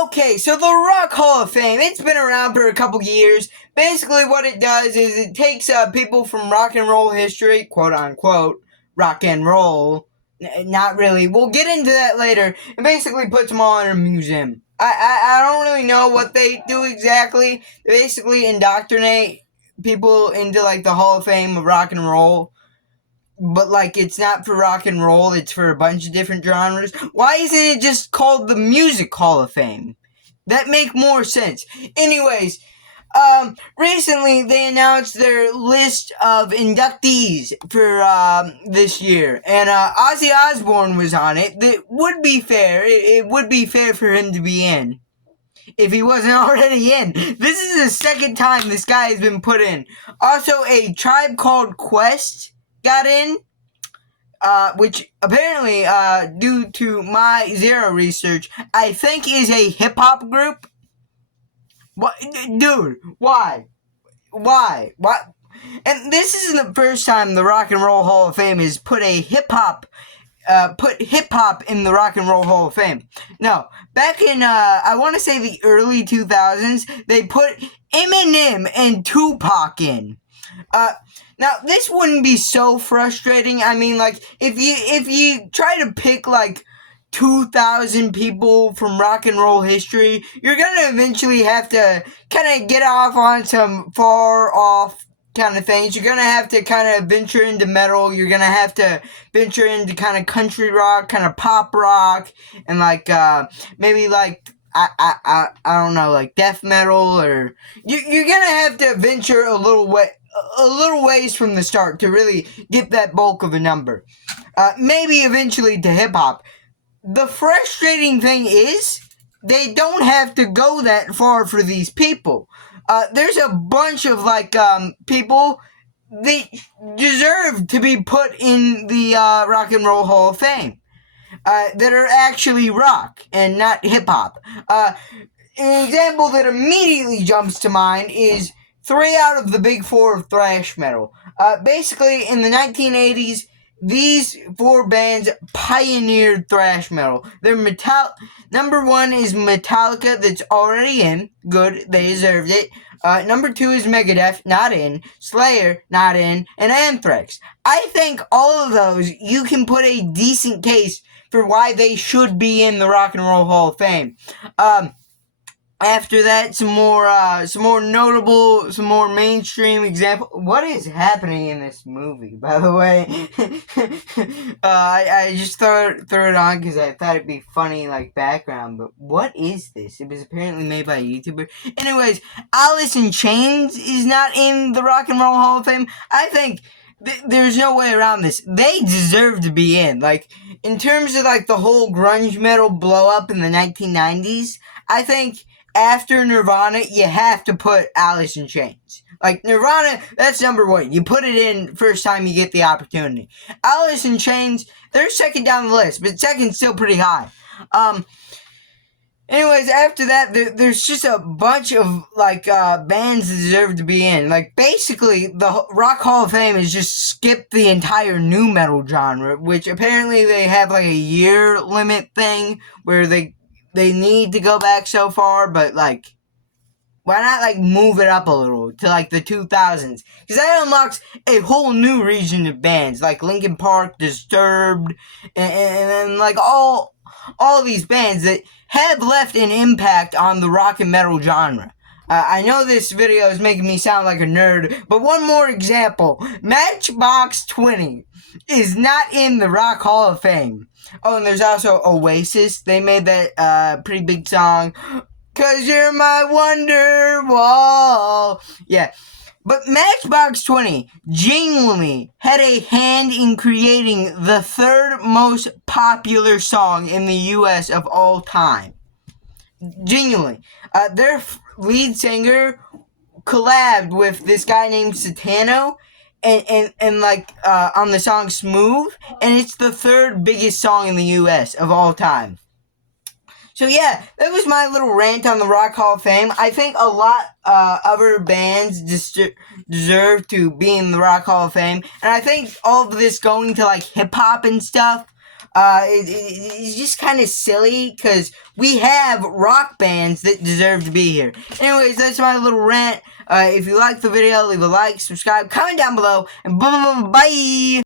Okay, so the Rock Hall of Fame, it's been around for a couple years. Basically what it does is it takes people from rock and roll history, quote unquote, rock and roll, not really, we'll get into that later, and basically puts them all in a museum. I don't really know what they do exactly. They basically indoctrinate people into like the Hall of Fame of rock and roll. But like it's not for rock and roll, it's for a bunch of different genres. Why isn't it just called the Music Hall of Fame? That make more sense. Anyways, recently they announced their list of inductees for this year, and Ozzy Osbourne was on it. That would be fair. It would be fair for him to be in if he wasn't already in. This is the second time this guy has been put in. Also, a Tribe Called Quest got in, which apparently, due to my zero research, I think is a hip-hop group. What? Dude, why? Why? What? And this isn't the first time the Rock and Roll Hall of Fame has put hip-hop in the Rock and Roll Hall of Fame. No, back in, I want to say the early 2000s, they put Eminem and Tupac in. Now, this wouldn't be so frustrating. I mean, like, if you try to pick, like, 2,000 people from rock and roll history, you're gonna eventually have to kind of get off on some far off kind of things. You're gonna have to kind of venture into metal. You're gonna have to venture into kind of country rock, kind of pop rock, and, like, maybe, like, I don't know, like death metal, or you're gonna have to venture a little ways from the start to really get that bulk of a number. Maybe eventually to hip hop. The frustrating thing is they don't have to go that far for these people. There's a bunch of like people that deserve to be put in the Rock and Roll Hall of Fame. That are actually rock and not hip hop. An example that immediately jumps to mind is 3 out of the big 4 of thrash metal. Basically, in the 1980s, these 4 bands pioneered thrash metal. Number 1 is Metallica, that's already in. Good, they deserved it. Number 2 is Megadeth, not in. Slayer, not in. And Anthrax. I think all of those, you can put a decent case for why they should be in the Rock and Roll Hall of Fame. After that, some more notable, some more mainstream example. What is happening in this movie, by the way? I just threw it on because I thought it'd be funny, like, background, but what is this? It was apparently made by a YouTuber. Anyways, Alice in Chains is not in the Rock and Roll Hall of Fame. I think there's no way around this. They deserve to be in. Like, in terms of, like, the whole grunge metal blow up in the 1990s, I think after Nirvana, you have to put Alice in Chains. Like, Nirvana, that's number 1. You put it in first time you get the opportunity. Alice in Chains, they're second down the list, but second's still pretty high. Anyways, after that, there's just a bunch of, like, bands that deserve to be in. Like, basically, the Rock Hall of Fame is just skipped the entire nu metal genre, which apparently they have, like, a year limit thing where they need to go back so far, but, like, why not, like, move it up a little to, like, the 2000s? Because that unlocks a whole new region of bands, like Linkin Park, Disturbed, and like, all these bands that have left an impact on the rock and metal genre. I know this video is making me sound like a nerd, but one more example. Matchbox 20 is not in the Rock Hall of Fame. Oh, and there's also Oasis. They made that pretty big song, "'Cause You're My Wonder Wall." Yeah. But Matchbox 20 genuinely had a hand in creating the 3rd most popular song in the US of all time. Genuinely. Their lead singer collabed with this guy named Satano and like on the song Smooth, and it's the 3rd biggest song in the US of all time. So yeah, that was my little rant on the Rock Hall of Fame. I think a lot other bands deserve to be in the Rock Hall of Fame, and I think all of this going to like hip hop and stuff, It's just kind of silly because we have rock bands that deserve to be here. Anyways, that's my little rant. If you like the video, leave a like, subscribe, comment down below, and bye.